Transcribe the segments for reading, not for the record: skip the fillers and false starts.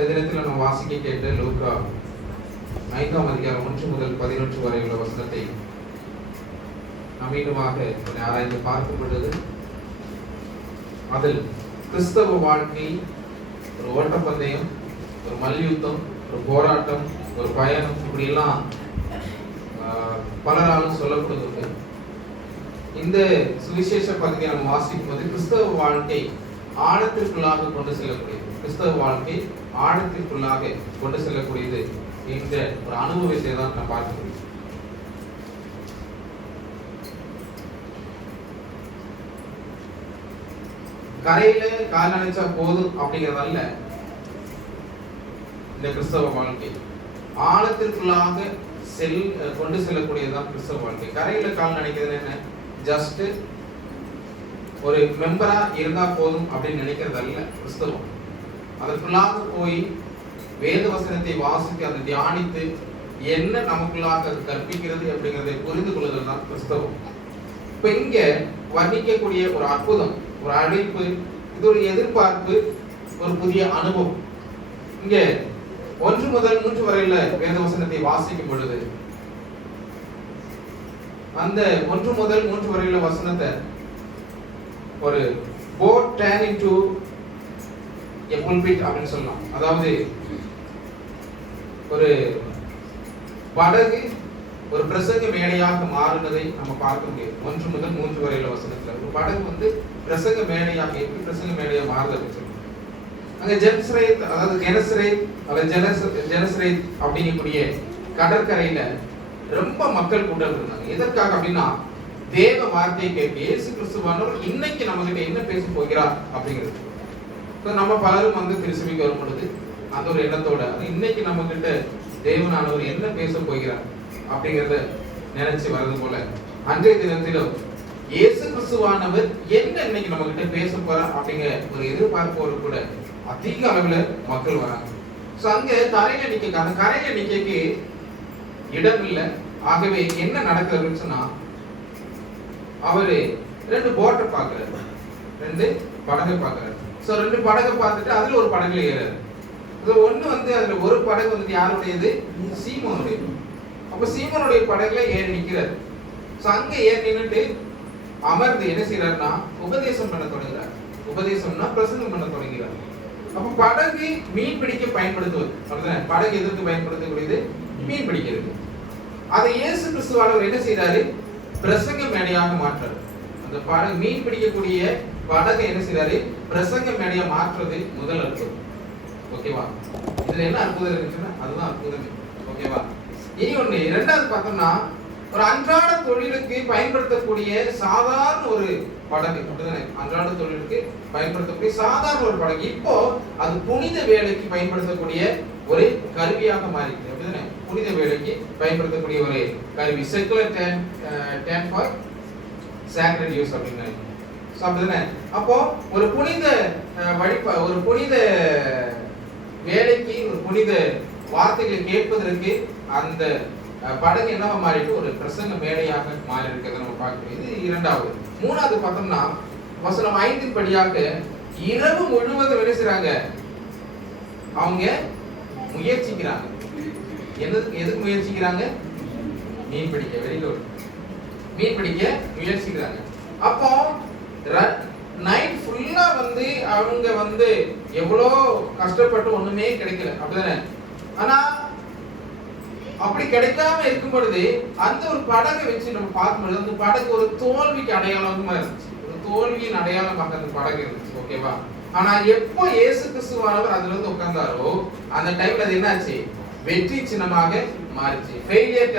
இந்த தினத்தில் நம்ம வாசிக்க கேட்ட லூக்கா 5ஆம் அதிகாரம் 1 முதல் 11 வரை உள்ள வசனத்தை நாம் மீண்டுமாக ஆராய்ந்து பார்க்கும் பொழுது அதில் கிறிஸ்தவ வாழ்க்கை ஒரு ஓட்டப்பந்தயம், ஒரு மல்யுத்தம், ஒரு போராட்டம், ஒரு பயணம், இப்படி எல்லாம் பலராலும் சொல்லப்படுகிறது. இந்த சுவிசேஷ பகுதியை நம்ம வாசிக்கும் போது கிறிஸ்தவ வாழ்க்கை ஆழத்திற்குள்ளாக கொண்டு செல்லக்கூடியது, கிறிஸ்தவ வாழ்க்கை ஆழத்திற்குள்ளாக கொண்டு செல்லக்கூடியது என்ற ஒரு அனுபவத்தை தான் நான் பார்க்க முடியும். கரையில கால் நினைச்சா போதும் அப்படிங்கிறதல்ல இந்த கிறிஸ்தவ வாழ்க்கை. ஆழத்திற்குள்ளாக கொண்டு செல்லக்கூடியதுதான் கிறிஸ்தவ வாழ்க்கை. கரையில கால் நினைக்கிறது என்ன, ஜஸ்ட் ஒரு மெம்பரா இருந்தா போதும் அப்படின்னு நினைக்கிறதல்ல கிறிஸ்தவம். அதற்குள்ளாக போய் வேத வசனத்தை வாசித்து அதை தியானித்து என்ன நமக்குள்ளாக அது கற்பிக்கிறது அப்படிங்கிறதை புரிந்து கொள்ளுதல் தான் கிறிஸ்தவம். இப்ப இங்க வர்ணிக்கக்கூடிய ஒரு அற்புதம், ஒரு அழைப்பு, இது ஒரு எதிர்பார்ப்பு, ஒரு புதிய அனுபவம். இங்க 1 முதல் 3 வரையில வேத வசனத்தை வாசிக்கும் பொழுது அந்த 1 முதல் 3 வரையில வசனத்தை ஒரு boat turn into a pulpit அப்படின்னு சொல்லலாம். அதாவது ஒரு படகு ஒரு பிரசங்க மேடையாக மாறுனதை நம்ம பார்க்க முடியும். 1 முதல் 3 வரையில வசனத்துல ஒரு படகு பிரசங்க மேடையாக, எப்படி பிரசங்க மேடையா மாறுது சொல்லணும். அங்க ஜெனசரேத், அதாவது ஜெனசரேத் அப்படிங்கக்கூடிய கடற்கரையில ரொம்ப மக்கள் கூட்டம் இருந்தாங்க. எதற்காக அப்படின்னா தேவ வார்த்தையை கேட்க இயேசு கிறிஸ்துவானவர் இன்னைக்கு நம்ம கிட்ட என்ன பேச போகிறார் அப்படிங்கிறது. நம்ம பலரும் திருச்சபைக்கு வரும் பொழுது அந்த ஒரு எண்ணத்தோட இன்னைக்கு நம்ம கிட்ட தேவனானவர் என்ன பேச போகிறார் அப்படிங்கறத நினைச்சு வர்றது போல அன்றைய தினத்திலும் இயேசு கிறிஸ்துவானவர் என்ன இன்னைக்கு நம்ம கிட்ட பேச போறார் அப்படிங்கிற ஒரு எதிர்பார்ப்போடு கூட அதிக அளவுல மக்கள் வராங்க. சோ அங்க கரையில நிக்க, அந்த கரையில நிக்க இடம் இல்லை. ஆகவே என்ன நடக்குதுன்னு சொன்னா அவரு 2 போட்டை பாக்குறாரு, 2 படகை பாக்குறாரு. சோ 2 படகை பார்த்துட்டு அதுல ஒரு படகுல ஏறாரு. ஒண்ணு அதுல ஒரு படகு யாருடையது, சீமோனுடையது. அப்ப சீமோனுடைய படகுல ஏறி நிக்கிறாரு. சோ அங்க ஏறி நின்னுட்டு அமர்ந்து என்ன செய்யறாருன்னா உபதேசம் பண்ண தொடங்குறாரு. உபதேசம்னா பிரசங்கம் பண்ண தொடங்குறாரு. அப்ப படகு மீன் பிடிக்க பயன்படுத்துவது, அப்படிதானே? படகு எதற்கு பயன்படுத்தக்கூடியது? மீன் பிடிக்கிறது. அதை இயேசு கிறிஸ்துவானவர் என்ன செய்யறாரு? பிரசங்க மேடையாக மாற்றாரு. அந்த படகு, மீன் பிடிக்கக்கூடிய படகை என்ன செய்யறாரு? பிரசங்க மேடையா மாற்றுறது முதல் அற்புதம். ஓகேவா? இதுல என்ன அற்புதம் இருக்குன்னா அதுதான் அற்புதமே. ஓகேவா? இனி ஒண்ணு, இரண்டாவது பார்த்தோம்னா ஒரு அன்றாட தொழிலுக்கு பயன்படுத்தக்கூடிய சாதாரண ஒரு படகு, அப்படிதானே? அன்றாட தொழிலுக்கு பயன்படுத்தக்கூடிய சாதாரண ஒரு படகு இப்போ அது புனித வேலைக்கு பயன்படுத்தக்கூடிய ஒரு கருவியாக மாறிடுது, அப்படிதானே? புனித வேலைக்கு பயன்படுத்தக்கூடிய ஒரு கருவி, secular than for sacred use அப்படின்னு. சோ அப்படிதானே? அப்போ ஒரு புனித ஒரு புனித வேலைக்கு, ஒரு புனித வார்த்தைகளை கேட்பதற்கு அந்த படகு என்னவா மாறிட்டு ஒரு பிரசங்க மேடையாக மாறி இருக்கிறத நம்ம பார்க்கிறோம். இது இரண்டாவது. மூணாவது பார்த்தோம்னா வசனம் 5 படியாக இரவு முழுவதும் என்ன செய்றாங்க? அவங்க முயற்சிக்கிறாங்க. எதுக்கு முயற்சிக்கிறாங்க? மீன் பிடிக்க. Very good. மீன் பிடிக்க முயற்சிக்கிறாங்க. அப்போ நைட் ஃபுல்லா அவங்க எவ்வளோ கஷ்டப்பட்டு ஒண்ணுமே கிடைக்கல, அப்படிதானே? ஆனா அப்படி கிடைக்காம இருக்கும் பொழுது அந்த ஒரு படகை வச்சு நம்ம பார்க்கும்போது அந்த படகு ஒரு தோல்விக்கு அடையாளமா இருந்துச்சு, ஒரு தோல்வியின் அடையாளமாக அந்த படகு இருந்துச்சு. ஓகேவா? ஆனா எப்போ இயேசு கிறிஸ்துவானவர் அதுல உட்கார்ந்தாரோ அந்த டைம்ல அது என்னாச்சு? வெற்றி சின்னமாக மாறிச்சு. ஃபெயிலியர்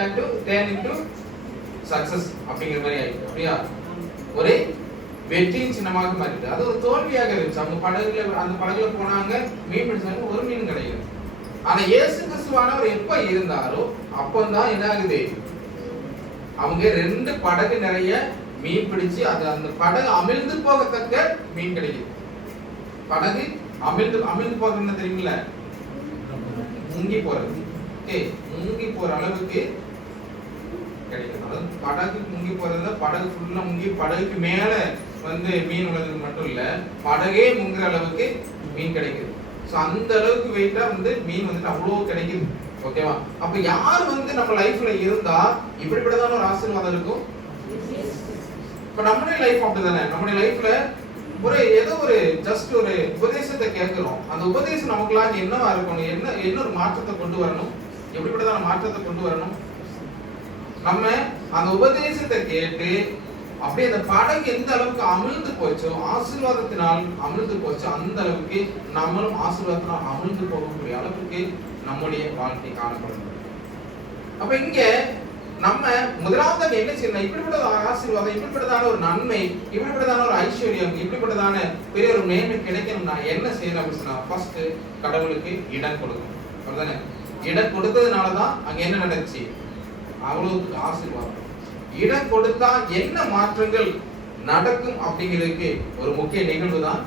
டர்ன் இன்டு சக்சஸ் அப்படிங்கிற மாதிரி ஆயிடுச்சு. அப்படியா? ஒரு வெற்றியின் சின்னமாக மாறிடுது. அது ஒரு தோல்வியாக இருந்துச்சு. அவங்க அந்த படகுல போனாங்க, மீன் பிடிச்சாங்க, ஒரு மீன் கிடையாது. ஆனா இயேசு கிறிஸ்துவானவர் எப்ப இருந்தாரோ அப்பதான் என்ன ஆகுது? அவங்க 2 படகு நிறைய மீன் பிடிச்சு அந்த படகு அமிழ்ந்து போகத்தக்க மீன் கிடைக்குது. படகு அமிழ்ந்து போகிறதுன்னு தெரியுங்களா? முங்கி போறது. முங்கி போற அளவுக்கு கிடைக்கும். அதாவது படகு முங்கி போறதுல படகு ஃபுல்லா முங்கி படகுக்கு மேல மீன் உள்ளது மட்டும் இல்ல, படகே முங்குற அளவுக்கு மீன் கிடைக்குது. சோ அந்த அளவுக்கு வெயிட்டா வந்து மீன் வந்துட்டு அவ்வளவு கிடைக்குது. ஓகேவா? அப்ப யார் வந்து நம்ம லைஃப்ல இருந்தா இப்படிப்பட்டதான ஒரு ஆசீர்வாதம் இருக்கும்? இப்ப நம்மளுடைய லைஃப் அப்படிதானே. நம்மளுடைய லைஃப்ல ஏதோ ஒரு ஜஸ்ட் ஒரு உபதேசத்தை கேட்கிறோம். அந்த உபதேசம் நமக்குலாம் என்னவா இருக்கணும்? என்ன ஒரு மாற்றத்தை கொண்டு வரணும்? எப்படிப்பட்டதான மாற்றத்தை கொண்டு வரணும்? நம்ம அந்த உபதேசத்தை கேட்டு அப்படியே அந்த படகு எந்த அளவுக்கு அமிழ்ந்து போச்சோ, ஆசீர்வாதத்தினால் அமிழ்ந்து போச்சோ, அந்த அளவுக்கு நம்மளும் ஆசீர்வாதத்தினால் அமிழ்ந்து போகக்கூடிய அளவுக்கு நம்முடைய வாழ்க்கை காணப்படும். அப்ப இங்க நம்ம முதலாவது என்ன செய்யணும்? இப்படிப்பட்டதான ஆசீர்வாதம், இப்படிப்பட்டதான ஒரு நன்மை, இப்படிப்பட்டதான ஒரு ஐஸ்வர்யம், இப்படிப்பட்டதான பெரிய ஒரு மேன்மை கிடைக்கணும்னா என்ன செய்யணும் அப்படின்னு சொன்னா, ஃபர்ஸ்ட் கடவுளுக்கு இடம் கொடுக்கணும். அப்படிதானே? இடம் கொடுத்ததுனாலதான் அங்க என்ன நடந்துச்சு? அவ்வளவு ஆசீர்வாதம். இடம் கொடுத்தா என்ன மாற்றங்கள் நடக்கும் அப்படிங்கிறதுக்கு ஒரு முக்கிய நிகழ்வு தான்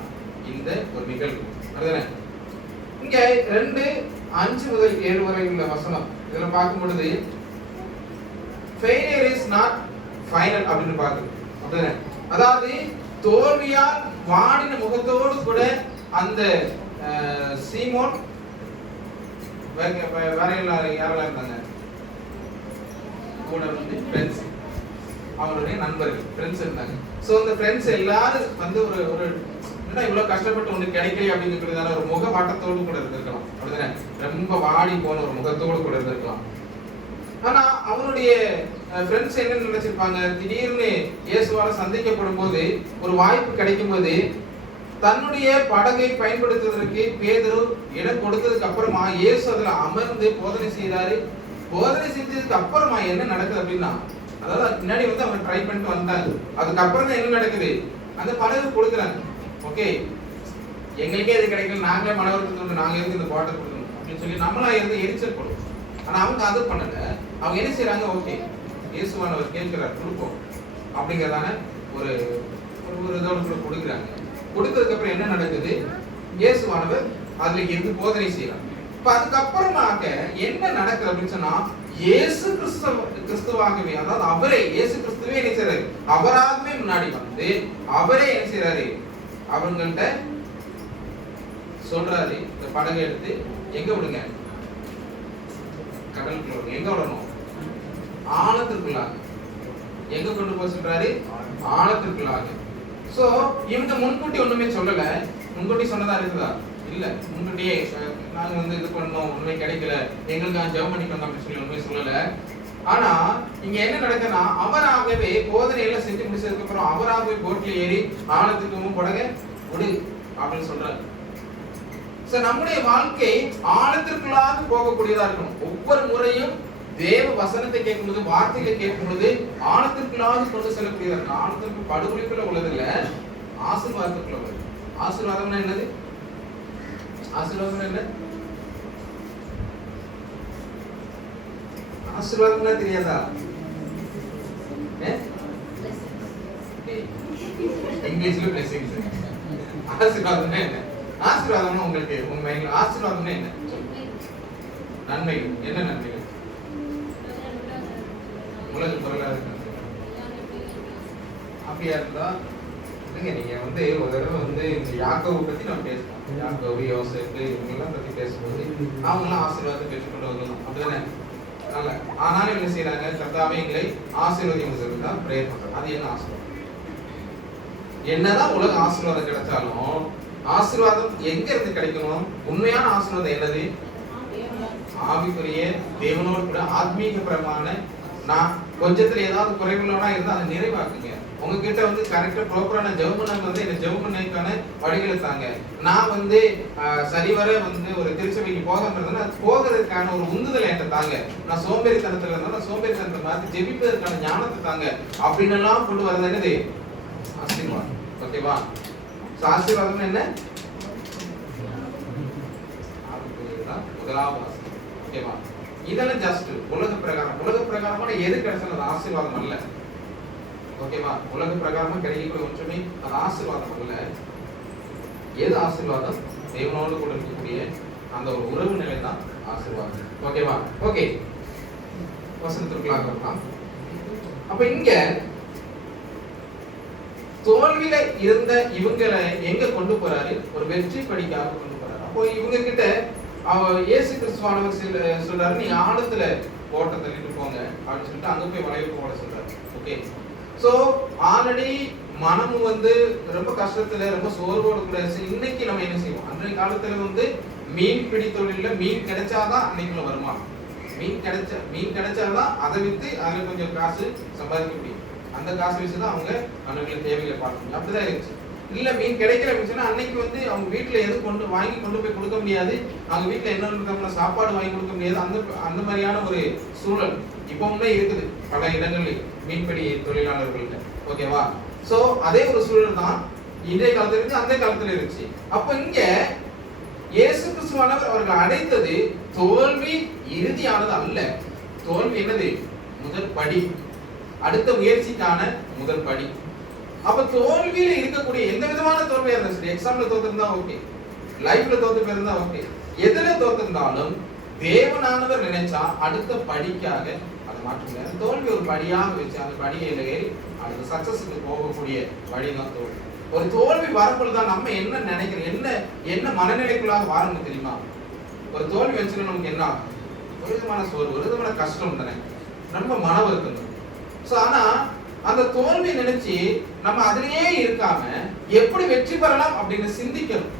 இந்த ஒரு நிகழ்வு. அப்படிதானே? இங்க 2:5 முதல் 7 வரை உள்ள வசனம் இதுல பார்க்கும் பொழுது failure is not final அப்படின்னு பாக்குது. அப்படிதானே? அதாவது தோல்வியால் வாடின முகத்தோடு கூட அந்த சீமோன் வேற யாரெல்லாம் இருந்தாங்க கூட வந்து ஃப்ரெண்ட்ஸ், அவருடைய நண்பர்கள் ஃப்ரெண்ட்ஸ் இருந்தாங்க. சோ அந்த ஃப்ரெண்ட்ஸ் எல்லாரும் வந்து ஒரு என்ன இவ்வளவு கஷ்டப்பட்டு ஒண்ணு கிடைக்கல அப்படிங்கிறதுனால ஒரு முக வாட்டத்தோடு கூட இருந்திருக்கலாம். அப்படிதானே? ரொம்ப வாடி போன ஒரு முகத்தோடு கூட இருந்திருக்கலாம். ஆனா அவருடைய ஃப்ரெண்ட்ஸ் என்ன நினைச்சிருப்பாங்க? திடீர்னு இயேசுவால சந்திக்கப்படும் போது ஒரு வாய்ப்பு கிடைக்கும் போது தன்னுடைய படகை பயன்படுத்துவதற்கு பேதுரு இடம் கொடுத்ததுக்கு அப்புறமா இயேசு அதுல அமர்ந்து போதனை செய்யறாரு. போதனை செஞ்சதுக்கு அப்புறமா என்ன நடக்குது அப்படின்னா, அதாவது பின்னாடி வந்து அவங்க ட்ரை பண்ணிட்டு வந்தாங்க. அதுக்கப்புறம் தான் என்ன நடக்குது? அந்த படகு கொடுக்குறாங்க. ஓகே, எங்களுக்கே இது கிடைக்கல, நாங்களே மனவருக்கு நாங்க இருந்து இந்த பாட்டை கொடுக்கணும் அப்படின்னு சொல்லி நம்மளா இருந்து எரிச்சல் கொடுக்கும். ஆனா அவங்க அது பண்ணல. அவங்க என்ன செய்யறாங்க? ஓகே, இயேசுவானவர் கேட்கிறார், கொடுப்போம் அப்படிங்கிறதான ஒரு இதோட கூட கொடுக்குறாங்க. கொடுத்ததுக்கு அப்புறம் என்ன நடக்குது? இயேசுவானவர் அதுல இருந்து போதனை செய்யறாங்க. இப்ப அதுக்கப்புறமாக என்ன நடக்குது அப்படின்னு சொன்னா, இயேசு கிறிஸ்துவாகவே, அதாவது அவரே இயேசு கிறிஸ்துவே என்ன செய்யறாரு? அவராகவே முன்னாடி வந்து அவரே என்ன செய்யறாரு? அவங்கள்ட்ட சொல்றாரு, இந்த படகை எடுத்து எங்க விடுங்க? கடலுக்குள்ள. எங்க விடணும்? ஆழத்திற்குள்ளாக. எங்க கொண்டு போக சொல்றாரு? ஆழத்திற்குள்ளாக. சோ இவங்க முன்கூட்டி ஒண்ணுமே சொல்லல. முன்கூட்டி சொன்னதா இருக்குதா? இல்ல. முன்கூட்டியே நாங்க வந்து இது பண்ணோம், ஒண்ணுமே கிடைக்கல, எங்களுக்கு ஜெபம் பண்ணிக்கோங்க அப்படின்னு சொல்லி ஒண்ணுமே சொல்லல. ஆனா இங்க என்ன நடக்குதுன்னா, அவராகவே போதனை எல்லாம் செஞ்சு முடிச்சதுக்கு அப்புறம் அவராகவே போட்ல ஏறி ஆழத்துக்கு படக விடு அப்படின்னு சொல்றாரு. நம்முடைய வாழ்க்கை ஆழத்திற்குள்ளாக போகக்கூடியதா இருக்கணும். ஒவ்வொரு முறையும் தேவ வசனத்தை கேட்கும் போது, வார்த்தைகளை கேட்கும் பொழுது ஆழத்திற்குள்ளாக கொண்டு செல்லக்கூடியதா இருக்கணும். ஆழத்திற்கு படுகொலைக்குள்ள உள்ளது இல்ல, ஆசீர்வாதத்துக்குள்ள உள்ளது. ஆசீர்வாதம்னா என்னது? ஆசீர்வாதம்னா என்ன? ஆசீர்வாதம்னா தெரியாதா? இங்கிலீஷ்ல பிளெஸிங். ஆசீர்வாதம்னா என்ன? ஆசீர்வாதம்னா உங்களுக்கு உங்க மைண்ட்ல ஆசீர்வாதம்னா என்ன? நன்மைகள். என்ன நன்மைகள்? உலக பொருளாதார அப்படியா இருந்தா நீங்க வந்து ஒரு தடவை வந்து இந்த யாக்கோபை பத்தி நம்ம பேசணும். யாக்கோபு, யோசேப்பு இவங்கெல்லாம் பத்தி பேசும்போது அவங்களாம் ஆசீர்வாதத்தை பெற்றுக்கொண்டு வரணும். அப்படிதானே? ஆனாலும் என்ன செய்யறாங்க? கர்த்தாவே எங்களை ஆசீர்வாதம் சொல்லி தான் பிரேயர் பண்றாங்க. அது என்ன ஆசீர்வாதம்? என்னதான் உலக ஆசீர்வாதம் கிடைச்சாலும் ஆசீர்வாதம் எங்க இருந்து கிடைக்கணும்? உண்மையான ஆசீர்வாதம் என்னது? ஆவிக்குரிய தேவனோடு கூட ஆத்மீக பிரமான நான் கொஞ்சத்துல ஏதாவது குறைவுள்ளவனா இருந்தா அதை நிறைவாக்குங்க. உங்ககிட்ட வந்து கரெக்டா ப்ராப்பரான ஜெபம் வந்து என்ன ஜெபம் பண்ணதுக்கான வழிகளை தாங்க. நான் வந்து சரிவர வந்து ஒரு திருச்சபைக்கு போகாம இருந்தேன்னா போகிறதுக்கான ஒரு உந்துதலை என்கிட்ட தாங்க. நான் சோம்பேறித்தனத்துல இருந்தா சோம்பேறித்தனத்தை மாத்தி ஜெபிப்பதற்கான ஞானத்தை தாங்க அப்படின்னு எல்லாம் கொண்டு வரது என்னது? ஆசீர்வாதம். ஓகேவா? ஆசீர்வாதம் என்ன? முதலாவது. ஓகேவா? இதெல்லாம் ஜஸ்ட் உலக பிரகாரமான எது கிடைச்சாலும் அது ஆசீர்வாதம் அல்ல. ஓகேவா? உலக பிரகாரமா கிடைக்கக்கூடிய ஒன்றுமே அது ஆசீர்வாதம் அல்ல. எது ஆசீர்வாதம்? தேவனோடு கூட இருக்கக்கூடிய அந்த ஒரு உறவு நிலை தான் ஆசீர்வாதம். ஓகேவா? ஓகே, வசனத்திற்குள்ளாக வரலாம். அப்ப இங்க தோல்வியில இருந்த இவங்களை எங்க கொண்டு போறாரு? ஒரு வெற்றி படிக்காக கொண்டு போறாரு. அப்போ இவங்க கிட்ட இயேசு கிறிஸ்துவானவர் சொல்றாரு, நீ ஆழத்துல போட்டை தள்ளிட்டு போங்க அப்படின்னு சொல்லிட்டு அங்க போய் வளைவு போட சொல்றாரு. ஓகே, சோ ஆல்ரெடி மனமும் ரொம்ப கஷ்டத்துல ரொம்ப சோர்வோடு கூட இன்னைக்கு நம்ம என்ன செய்வோம், அன்றைய காலத்துல மீன் பிடி தொழில மீன் கிடைச்சாதான் அன்னைக்குள்ள வருமானம். மீன் கிடைச்சாதான் அதை வித்து அதுல கொஞ்சம் காசு சம்பாதிக்க முடியும். அந்த காசு வச்சுதான் அவங்க அவங்களுக்கு தேவைகளை பார்க்க முடியும். அப்படிதான் இருந்துச்சு. இல்ல மீன் கிடைக்கல அப்படின்னா அன்னைக்கு அவங்க வீட்டுல எது வாங்கி கொண்டு போய் கொடுக்க முடியாது, அவங்க வீட்டுல என்ன சாப்பாடு வாங்கி கொடுக்க முடியாது. அந்த மாதிரியான ஒரு சூழல் இப்பவுமே இருக்குது பல இடங்களில் மீன்பிடி தொழிலாளர்கள்ட்ட. ஓகேவா? சோ அதே ஒரு சூழல் தான் இன்றைய காலத்துல இருக்கு, அந்த காலத்துல இருந்துச்சு. அப்ப இங்க இயேசு கிறிஸ்துவானவர் அவர்கள் அடைத்தது தோல்வி இறுதியானது அல்ல. தோல்வி என்னது? முதல் படி, அடுத்த முயற்சிக்கான முதல் படி. அப்ப தோல்வியில இருக்கக்கூடிய எந்த விதமான தோல்வியா இருந்தாலும் சரி, எக்ஸாம்ல தோத்திருந்தா ஓகே, லைஃப்ல தோத்து போயிருந்தா ஓகே, எதுல தோத்திருந்தாலும் தேவனானவர் நினைச்சா அடுத்த படிக்காக அதை மாற்றுங்க. தோல்வி ஒரு படியாக வச்சு அந்த படியில ஏறி அடுத்த சக்சஸுக்கு போகக்கூடிய வழிதான் தோல்வி. ஒரு தோல்வி வரும்பொழுதுதான் நம்ம என்ன நினைக்கிறோம், என்ன மனநிலைக்குள்ளாக வாரணும் தெரியுமா? ஒரு தோல்வி வச்சுன்னா நமக்கு என்ன ஆகும்? ஒரு விதமான சோர்வு, ஒரு விதமான கஷ்டம் தானே, ரொம்ப மன வருத்தம். சோ ஆனா அந்த தோல்வி நினைச்சு நம்ம அதிலேயே இருக்காம எப்படி வெற்றி பெறலாம் அப்படின்னு சிந்திக்கணும்.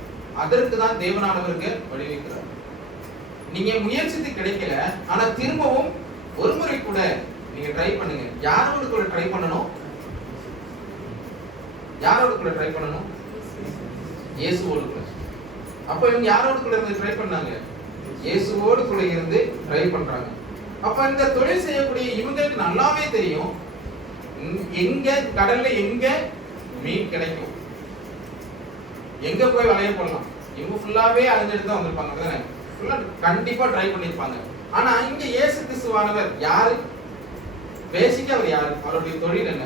அதற்கு தான் தேவனானவருக்கு வழிவகுக்கிறார். நீங்க முயற்சித்து கிடைக்கல, ஆனா திரும்பவும் ஒரு முறை கூட நீங்க ட்ரை பண்ணுங்க. யாரோடு கூட ட்ரை பண்ணணும்? யாரோடு கூட ட்ரை பண்ணணும்? இயேசுவோடு கூட. அப்ப இவங்க யாரோடு கூட இருந்து ட்ரை பண்ணாங்க? இயேசுவோடு கூட இருந்து ட்ரை பண்றாங்க. அப்ப இந்த தொழில் செய்யக்கூடிய இவங்களுக்கு நல்லாவே தெரியும் எங்க கடல்ல எங்க மீன் கிடைக்கும், எங்க போய் வளைய போடலாம். இவங்க ஃபுல்லாவே அலைஞ்சிட்டு தான் வந்திருப்பாங்க தானே, ஃபுல்லா கண்டிப்பா ட்ரை பண்ணிருப்பாங்க. ஆனா இங்க இயேசு கிறிஸ்துவானவர் யாரு? பேசிக்கா அவர் யாரு? அவருடைய தொழில் என்ன?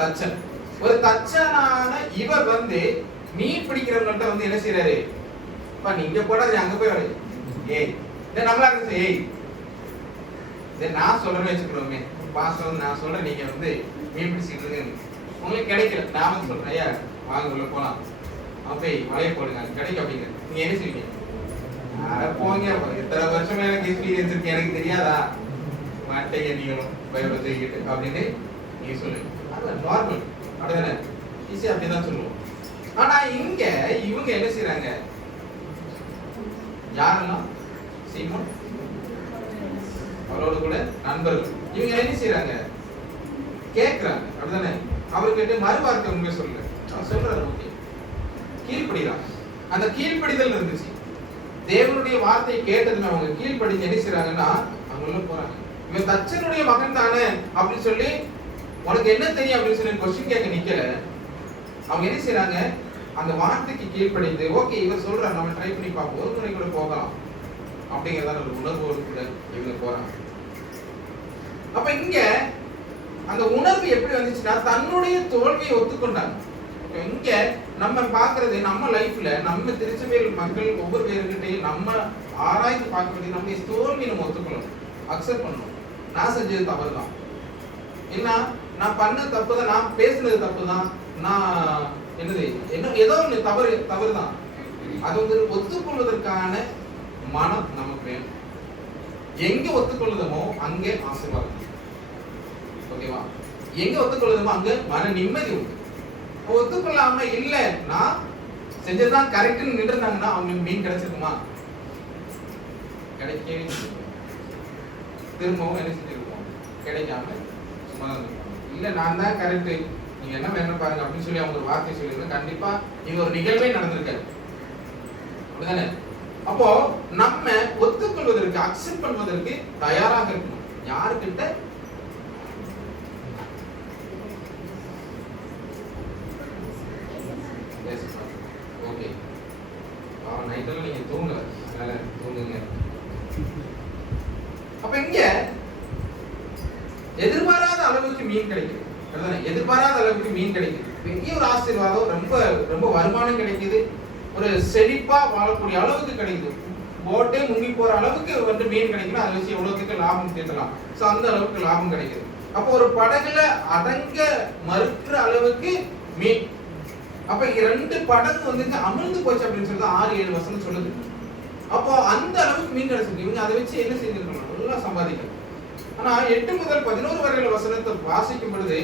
தச்சன். ஒரு தச்சனான இவர் மீன் பிடிக்கிறவங்கள்ட்ட என்ன செய்யறாரு? நீங்க போடாது அங்க போய் வரைய, ஏய் நம்மளா இருக்கு, ஏய் நான் சொல்றேன்னு வச்சுக்கிறோமே, பாஸ்டர் நான் சொல்றேன், நீங்க மீன் பிடிச்சிட்டு இருக்கு, உங்களுக்கு கிடைக்கல, நான் சொல்றேன், ஐயா வாங்க உள்ள போலாம், போய் வளைய போடுங்க கிடைக்கும் அப்படிங்க. நீங்க என்ன செய்வீங்க? போங்க, எத்தனை வருஷமா எனக்கு எக்ஸ்பீரியன்ஸ் இருக்கு, எனக்கு தெரியாதா மாட்டேங்க நீங்களும் பைபிள் தூக்கிட்டு அப்படின்னு நீங்க சொல்லுங்க. அது நார்மல், அப்படிதானே, ஈஸியா அப்படிதான் சொல்லுவோம். ஆனா இங்க இவங்க என்ன செய்யறாங்க? யாரெல்லாம்? சீமோன் அவரோட கூட நண்பர்கள், இவங்க என்ன செய்யறாங்க? கேட்கிறாங்க, அப்படிதானே. அவர்கிட்ட மறுவார்த்தை உண்மை சொல்லல, அவர் சொல்றாரு ஓகே, கீழ்ப்படிறாங்க. அந்த கீழ்ப்படிதல் இருந்துச்சு. தேவனுடைய வார்த்தையை கேட்டதுன்னு அவங்க கீழ்ப்படிஞ்சு என்ன செய்யறாங்கன்னா அவங்க உள்ள போறாங்க. இவன் தச்சனுடைய மகன் தானே அப்படின்னு சொல்லி, உனக்கு என்ன தெரியும் அப்படின்னு சொல்லி கொஸ்டின் கேட்க நிக்கல. அவங்க என்ன செய்யறாங்க? அந்த வார்த்தைக்கு கீழ்ப்படிந்து ஓகே இவர் சொல்றாரு, நம்ம ட்ரை பண்ணி பார்ப்போம், ஒரு முறை கூட போகலாம் அப்படிங்கிறதான ஒரு உணர்வோடு கூட இவங்க போறாங்க. அப்ப இங்க அந்த உணர்வு எப்படி வந்துச்சுன்னா தன்னுடைய தோல்வியை ஒத்துக்கொண்டாங்க. இங்க நம்ம பாக்குறது நம்ம லைஃப்ல நம்ம திருச்சபையில் மக்கள் ஒவ்வொரு பேருக்கிட்டையும் நம்ம ஆராய்ந்து பார்க்க வேண்டியது நம்முடைய தோல்வியை நம்ம ஒத்துக்கணும், அக்செப்ட் பண்ணணும். நான் செஞ்சது தவறு தான், என்ன நான் பண்ண தப்பு தான், நான் பேசுனது தப்பு தான், நான் என்ன ஏதோ ஒன்று தவறு தான். அது ஒத்துக்கொள்வதற்கான மனம் நமக்கு வேணும். எங்க ஒத்துக்கொள்ளுதமோ அங்கே ஆசீர்வாதம். ஓகேவா? எங்க ஒத்துக்கொள்ளுதமோ அங்க மன நிம்மதி உண்டு. ஒத்துக்கொள்ளாம இல்ல நான் செஞ்சதுதான் கரெக்ட்னு நின்றுட்டாங்கன்னா அவங்களுக்கு மீன் கிடைச்சிருக்குமா? கிடைக்கவே திரும்பவும் என்ன செஞ்சிருக்கோம்? கிடைக்காம சும்மா தான் இருப்போம். இல்ல நான் தான் கரெக்ட், நீங்க என்ன வேணும் பாருங்க அப்படின்னு சொல்லி அவங்க ஒரு வார்த்தை சொல்லியிருந்தா கண்டிப்பா இது ஒரு நிகழ்வே நடந்திருக்காது, அப்படிதானே? அப்போ நம்ம ஒத்துக்கொள்வதற்கு அக்செப்ட் பண்ணுவதற்கு தயாராக இருக்கணும். யாருக்கிட்ட? ஓகே, நைட்ல நீங்க தூங்கல, அதனால தூங்குங்க. அப்ப இங்க எதிர்பாராத அளவுக்கு மீன் கிடைக்குது, எதிர்பாராத அளவுக்கு மீன் கிடைக்குது. பெரிய ஒரு ஆசீர்வாதம், ரொம்ப ரொம்ப வருமானம் கிடைக்குது, ஒரு செழிப்பா வாழக்கூடிய அளவுக்கு கிடைக்குது. போட்டே முங்கி போற அளவுக்கு மீன் கிடைக்கணும், அதை வச்சு எவ்வளவுக்கு லாபம் தேடலாம். சோ அந்த அளவுக்கு லாபம் கிடைக்குது. அப்போ ஒரு படகுல அடங்க மறுக்கிற அளவுக்கு மீன் அப்ப 2 படகு வந்து அமிழ்ந்து போச்சு அப்படின்னு சொல்லி 6-7 வசனம் சொல்லுது. அப்போ அந்த அளவுக்கு மீன் கிடைச்சிருக்கு. இவங்க அதை வச்சு என்ன செஞ்சிருக்கணும்? நல்லா சம்பாதிக்கணும். ஆனா 8 முதல் 11 வரையில வசனத்தை வாசிக்கும் பொழுது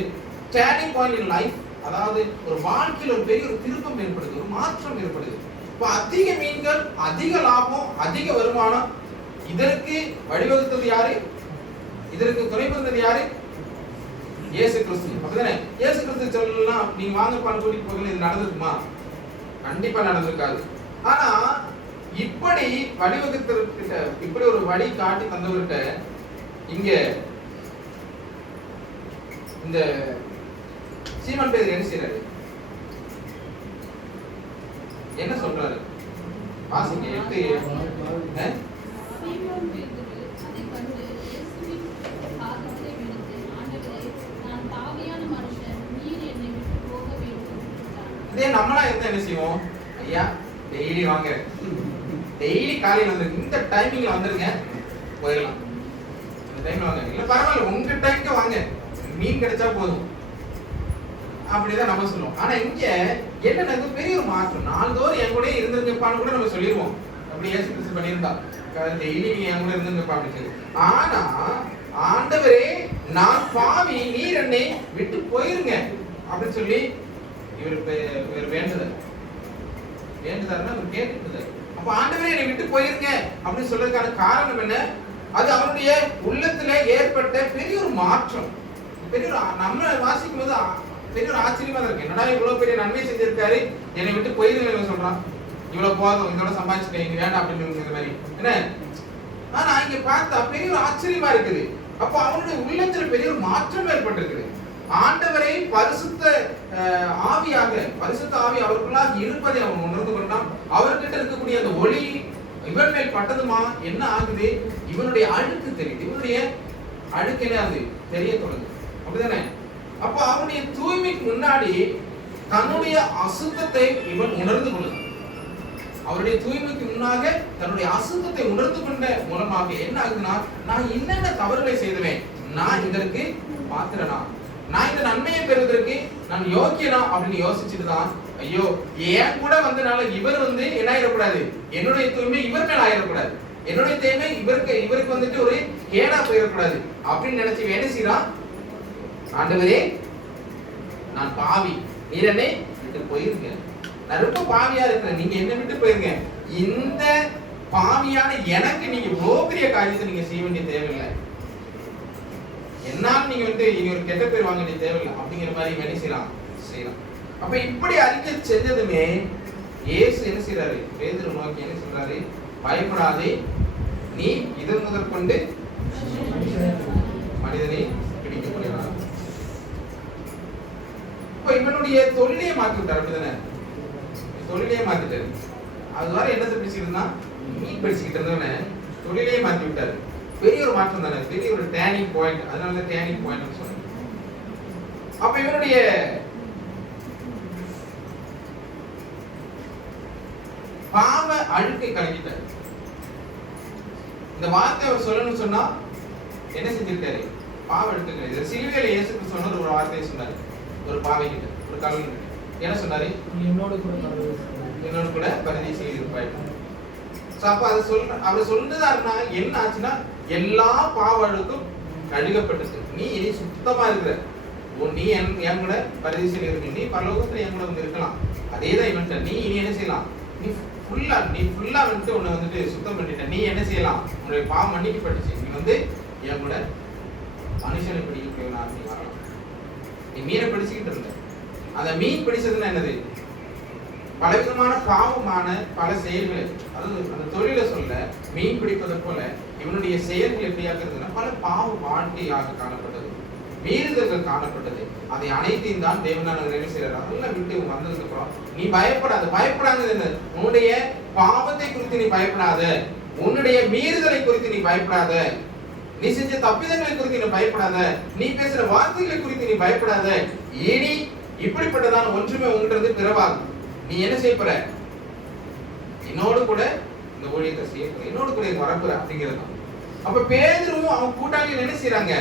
டர்னிங் பாயிண்ட் இன் லைஃப், அதாவது ஒரு வாழ்க்கையில் ஒரு பெரிய ஒரு திருப்பம் ஏற்படுது, ஒரு மாற்றம் ஏற்படுது. இப்போ அதிக மீன்கள், அதிக லாபம், அதிக வருமானம், இதற்கு வழிவகுத்தது யாரு? இதற்கு துணை புரிந்தது யாரு? இயேசு கிறிஸ்து. அப்படிதானே? இயேசு கிறிஸ்து சொல்லலாம், நீங்க வாங்கப்பான்னு கூட்டிட்டு போகல, இது நடந்திருக்குமா? கண்டிப்பா நடந்திருக்காது. ஆனா இப்படி வழிவகுத்திருக்கிட்ட, இப்படி ஒரு வழி காட்டி தந்தவர்கிட்ட இங்க இந்த சீமோன் பேதுரு என்ன செய்றாரு? என்ன சொல்றாரு? வாசிங்க 8. சீமோன் பேதுரு அதை கண்டு இயேசுவின் பாதங்களை விழுந்து, ஆண்டவரே, நான் பாவியான மனுஷன், நீர் என்னை விட்டு போக வேண்டும் என்றான். இதே நம்மளா இருந்தா என்ன செய்வோம்? ஐயா டெய்லி வாங்க, டெய்லி காலையில வந்து இந்த டைமிங்ல வந்துருங்க, போயிடலாம். இந்த டைம்ல வாங்க, இல்ல பரவாயில்ல உங்க டைம்க்கு வாங்க, மீன் கிடைச்சா போதும், அப்படிதான் நம்ம சொல்லுவோம். ஆனா இங்க என்ன பெரிய ஒரு மாற்றம். நாள்தோறும் என் கூட இருந்திருங்கப்பான்னு கூட நம்ம சொல்லிடுவோம். அப்படி இயேசு கிறிஸ்து பண்ணியிருந்தா டெய்லி நீங்க என் கூட இருந்திருங்கப்பா அப்படின்னு சொல்லி. ஆனா ஆண்டவரே நான் பாவி, நீர் என்னை விட்டு போயிருங்க அப்படின்னு சொல்லி இவர் வேண்டுதல் வேண்டுதாருன்னா அவர் கேட்டுட்டாரு. அப்ப ஆண்டவரே என்னை விட்டு போயிருங்க அப்படின்னு சொல்றதுக்கான காரணம் என்ன? அது அவருடைய உள்ளத்துல ஏற்பட்ட பெரிய ஒரு மாற்றம். பெரிய ஒரு, நம்ம வாசிக்கும் போது பெரிய ஒரு ஆச்சரியமா இருக்கு. என்னடா இவ்வளவு பெரிய நன்மை செஞ்சிருக்காரு, என்னை விட்டு போயிருங்க சொல்றான். இவ்வளவு போதும், இதோட சம்பாதிச்சுட்டேன், இங்க வேண்டாம் அப்படின்னு மாதிரி என்ன. ஆனா இங்க பார்த்தா பெரிய ஒரு ஆச்சரியமா இருக்குது. அப்ப அவனுடைய உள்ளத்துல பெரிய ஒரு மாற்றம் ஏற்பட்டிருக்குது. ஆண்டவரை பரிசுத்த ஆவியாக, பரிசுத்த ஆவி அவருக்குள்ளாக இருப்பதை அவன் உணர்ந்து கொண்டான். அவர்கிட்ட இருக்கக்கூடிய அந்த ஒளி இவன் மேல் பட்டதுமா என்ன ஆகுது? இவனுடைய அழுக்கு தெரியுது, இவனுடைய அழுக்கிலே அது தெரிய தொடங்குது. அப்படிதானே? அப்ப அவனுடைய தூய்மைக்கு முன்னாடி தன்னுடைய அசுத்தத்தை இவன் உணர்ந்து கொள்ளும். அவருடைய தூய்மைக்கு முன்னாக தன்னுடைய அசுத்தத்தை உணர்ந்து கொண்ட மூலமாக என்ன ஆகுதுன்னா, நான் என்னென்ன தவறுகளை செய்துவேன், நான் இதற்கு பாத்திரனா, நான் இந்த நன்மையை பெறுவதற்கு நான் யோக்கியனா அப்படின்னு யோசிச்சுட்டு தான், ஐயோ ஏன் கூட வந்தனால இவர் வந்து என்ன ஆயிடக்கூடாது, என்னுடைய தூய்மை இவர் மேல ஆயிடக்கூடாது, என்னுடைய தூய்மை இவருக்கு வந்துட்டு ஒரு கேடா போயிடக்கூடாது அப்படின்னு நினைச்சு என்ன செய்யறான்? ஆண்டவரே நான் பாவி, நீர் என்னை விட்டு போயிருங்க, நான் ரொம்ப பாவியா இருக்கிறேன், நீங்க என்ன விட்டு போயிருங்க. இந்த பாவியான எனக்கு நீங்க இவ்வளவு பெரிய காரியத்தை நீங்க செய்ய வேண்டிய தேவையில்லை, என்னால் நீங்க வந்து இனி ஒரு கெட்ட பேர் வாங்க வேண்டிய தேவையில்லை அப்படிங்கிற மாதிரி என்ன செய்யலாம்? அப்ப இப்படி அறிக்கை செஞ்சதுமே இயேசு என்ன செய்யறாரு? பேதுரு நோக்கி என்ன சொல்றாரு? பயப்படாதே, நீ இது முதல் கொண்டு மனிதனை பிடிக்க முடியாது. இப்ப இவனுடைய தொழிலையே மாத்தி விட்டார். அப்படிதானே? தொழிலையே மாத்திட்டாரு. அது வரை என்னத்தை பிடிச்சிட்டு இருந்தா? மீன் பிடிச்சிக்கிட்டு இருந்தவன தொழிலையே மாத்தி விட்டாரு. பெரிய ஒரு மாற்றம் தானே, பெரிய ஒரு டேர்னிங் பாயிண்ட். அதனால டேர்னிங் பாயிண்ட் சொன்னேன். அப்ப இவனுடைய பாவ அழுக்கை கலக்கிட்டாரு. இந்த வார்த்தை அவர் சொல்லணும்னு சொன்னா என்ன செஞ்சிருக்காரு? பாவ அழுக்கை. இது சிலுவையில இயேசு கிறிஸ்து சொன்ன ஒரு வார்த்தையை சொன்னாரு. ஒரு பாவை கிட்ட, ஒரு கல்வி கிட்ட என்ன சொன்னாரு? என்னோட கூட பரதேசி இருப்பாய். அப்ப அது அவர் சொல்றதாருன்னா என்ன ஆச்சுன்னா, எல்லா பாவ அழுக்கும் கழுகப்பட்டது, நீ இனி சுத்தமா இருக்கிற, நீ என் கூட பரதேசியில் இருக்கு, நீ பரலோகத்துல என் கூட வந்து இருக்கலாம். அதேதான் இவன், நீ இனி என்ன செய்யலாம்? நீ ஃபுல்லா வந்துட்டு உன்னை வந்துட்டு சுத்தம் பண்ணிட்ட, நீ என்ன செய்யலாம்? உன்னுடைய பாவம் மன்னிக்கப்பட்டுச்சு, நீ வந்து என் கூட மனுஷனை பிடிக்க நீ வரலாம். நீ மீனை பிடிச்சுக்கிட்டு இருந்த, அந்த மீன் பிடிச்சதுன்னா என்னது? பலவிதமான பாவமான பல செயல்களை, அதாவது அந்த தொழிலை சொல்ல மீன் பிடிப்பதை போல இவனுடைய செயல்கள் எப்படியாக இருந்ததுன்னா பல பாவ வாழ்க்கையாக காணப்பட்டது, மீறுதல்கள் காணப்பட்டது. அதை அனைத்தையும் தான் தேவனான நிறைவு செய்யறாரு. அதெல்லாம் விட்டு வந்ததுக்கு அப்புறம் நீ பயப்படாத, உன்னுடைய பாவத்தை குறித்து நீ பயப்படாத, உன்னுடைய மீறுதலை குறித்து நீ பயப்படாத, நீ செஞ்ச தப்பிதங்களை குறித்து நீ பயப்படாத, நீ பேசுற வார்த்தைகளை குறித்து நீ பயப்படாத, இனி இப்படிப்பட்டதான ஒன்றுமே உங்ககிட்ட இருந்து பிறவாது. நீ என்ன செய்ய போற? என்னோடு கூட இந்த ஊழியத்தை செய்ய போற, என்னோடு கூட வரப்போற அப்படிங்கிறது. அப்ப பேதுருவும் அவன் கூட்டாளிகள் என்ன செய்யறாங்க?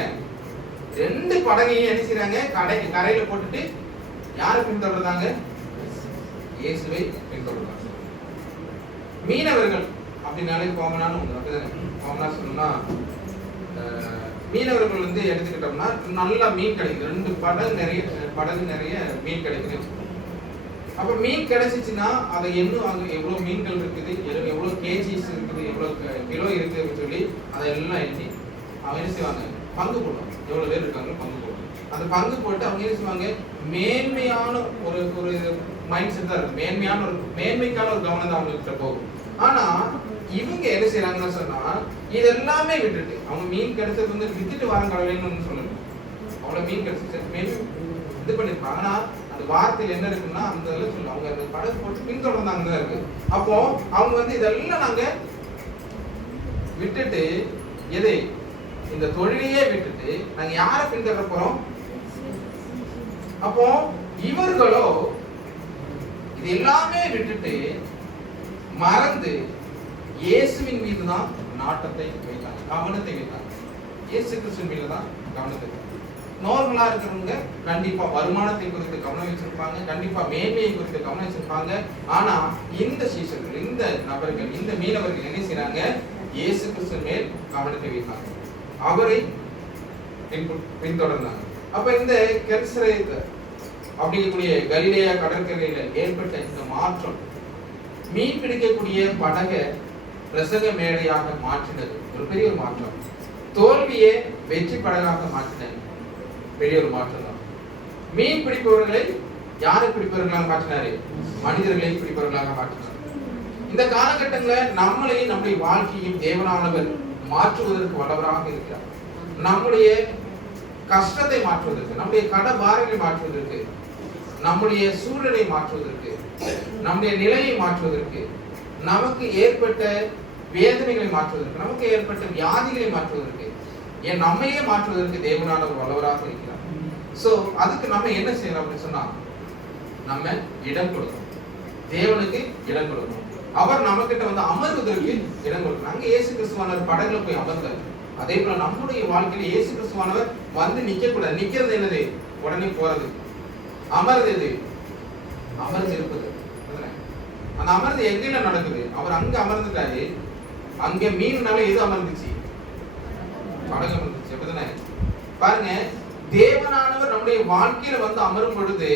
2 படகையும் என்ன செய்யறாங்க? கரையில போட்டுட்டு யாரை பின்தொடர்றாங்க? இயேசுவை பின்தொடர்ந்தாங்க. மீனவர்கள் அப்படின்னாலே காமனான ஒன்று. அப்படிதானே காமனா சொல்லணும்னா மீனவர்கள் வந்து எடுத்துக்கிட்டோம்னா நல்லா மீன் கிடைக்குது, 2 படகு நிறைய மீன் கிடைக்குது. அப்ப மீன் கிடைச்சிச்சுன்னா அதை எண்ணுவாங்க, எவ்வளவு மீன்கள் இருக்குது, எவ்வளவு கேஜிஸ் இருக்குது, எவ்வளவு கிலோ இருக்குது அப்படின்னு சொல்லி அதெல்லாம் எண்ணி அவங்க என்ன செய்வாங்க, பங்கு போடுவாங்க. எவ்வளவு பேர் இருக்காங்க பங்கு போடுவாங்க. அந்த பங்கு போட்டு அவங்க என்ன செய்வாங்க, மேன்மையான ஒரு மைண்ட் செட் தான் இருக்கு, மேன்மைக்கான ஒரு கவனம் தான் அவங்ககிட்ட போகும். ஆனா இவங்க என்ன செய்யறாங்கன்னு சொன்னா இதெல்லாமே விட்டுட்டு, அவங்க மீன் கிடைச்சது வந்து வித்துட்டு வர கடவுள்னு சொல்லணும். அவ்வளவு மீன் கிடைச்சிச்சு இது பண்ணிருப்பாங்க. ஆனா அந்த வார்த்தையில் என்ன இருக்குன்னா அந்த சொல்லுவாங்க, அவங்க அந்த படகு போட்டு பின்தொடர்ந்தாங்க தான் இருக்கு. அப்போ அவங்க வந்து இதெல்லாம் நாங்க விட்டுட்டு எதை இந்த தொழிலையே விட்டுட்டு நாங்க யாரை பின்தொடர போறோம்? அப்போ இவர்களோ இது எல்லாமே விட்டுட்டு மறந்து இயேசுவின் மீது தான் நாட்டத்தை வைத்தாங்க, கவனத்தை வைத்தாங்க. இயேசு கிறிஸ்துவின் மீது தான் கவனத்தை வைத்தாங்க. நார்மலா இருக்கிறவங்க கண்டிப்பா வருமானத்தை குறித்து கவனம் வச்சிருப்பாங்க, கண்டிப்பா மேன்மையை குறித்து கவனம் வச்சிருப்பாங்க. ஆனா இந்த சீஷர்கள், இந்த நபர்கள், இந்த மீனவர்கள் என்ன செய்றாங்க, இயேசு கிறிஸ்து மேல் கவனத்தை வைத்தாங்க, அவரை பின்தொடர்ந்தாங்க. அப்ப இந்த கென்சரேத் அப்படிங்கக்கூடிய கலிலேயா கடற்கரையில ஏற்பட்ட இந்த மாற்றம் மீன் பிடிக்கக்கூடிய படகை பிரசங்க மேடையாக மாற்றினது ஒரு பெரிய ஒரு மாற்றம். தோல்வியை வெற்றி படகாக மாற்றினது பெரிய ஒரு மாற்றம் தான். மீன் பிடிப்பவர்களை யாரை பிடிப்பவர்களாக மாற்றினாரு? மனிதர்களை பிடிப்பவர்களாக மாற்றினார். இந்த காலகட்டங்களில் நம்மளையும் நம்முடைய வாழ்க்கையும் தேவனானவர் மாற்றுவதற்கு வல்லவராக இருக்கிறார். நம்முடைய கஷ்டத்தை மாற்றுவதற்கு, நம்முடைய கடபாரங்களை மாற்றுவதற்கு, நம்முடைய சூழலை மாற்றுவதற்கு, நம்முடைய நிலையை மாற்றுவதற்கு, நமக்கு ஏற்பட்ட வேதனைகளை மாற்றுவதற்கு, நமக்கு ஏற்பட்ட வியாதிகளை மாற்றுவதற்கு, ஏன் நம்மையே மாற்றுவதற்கு தேவனானவர் வல்லவராக இருக்கிறார். சோ அதுக்கு நம்ம என்ன செய்யணும் அப்படின்னு சொன்னா நம்ம இடம் கொடுக்கணும், தேவனுக்கு இடம் கொடுக்கணும். அவர் நம்ம கிட்ட வந்து அமர்வதற்கு இடம் கொடுக்கணும். அங்க இயேசு கிறிஸ்துவானவர் படகுல போய் அமர்ந்தார். அதே போல நம்முடைய வாழ்க்கையில இயேசு கிறிஸ்துவானவர் வந்து நிக்க கூடாது. நிக்கிறது என்னது? உடனே போறது. அமர்ந்து எது? அமர்ந்து இருப்பது. அந்த அமர்ந்து எங்கெல்லாம் நடக்குது? அவர் அங்க அமர்ந்துட்டாரு, அங்க மீன்னால எது அமர்ந்துச்சு? படகு அமர்ந்துச்சு. அப்படிதானே? பாருங்க, தேவனானவர் நம்முடைய வாழ்க்கையில வந்து அமரும் பொழுது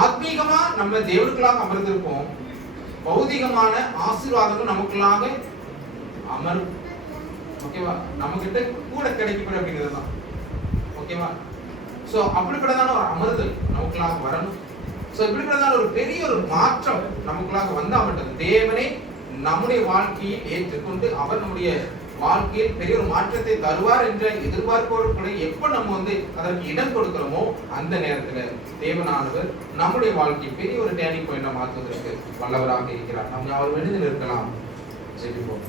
ஆத்மீகமா நம்ம தேவனுக்குள்ளாக அமர்ந்திருப்போம், பௌதிகமான ஆசீர்வாதமும் நமக்குள்ளாக அமரும். ஓகேவா? நம்ம கிட்ட கூட கிடைக்கப்படும் அப்படிங்கிறது தான். ஓகேவா? சோ அப்படிப்பட்டதான ஒரு அமர்தல் நமக்குள்ளாக வரணும். சோ இப்படிப்பட்டதான ஒரு பெரிய ஒரு மாற்றம் நமக்குள்ளாக வந்தா மட்டும் தேவனை நம்முடைய வாழ்க்கையில் ஏற்றுக்கொண்டு அவர் நம்முடைய வாழ்க்கையில் பெரிய ஒரு மாற்றத்தை தருவார் என்ற எதிர்பார்ப்போடு கூட எப்ப நம்ம வந்து அதற்கு இடம் கொடுக்கிறோமோ அந்த நேரத்துல தேவனானவர் நம்முடைய வாழ்க்கையை பெரிய ஒரு டேர்னிங் பாயிண்டா மாற்றுவதற்கு வல்லவராக இருக்கிறார். நம்ம அவர் வெளியில் இருக்கலாம். ஜெபிப்போம்.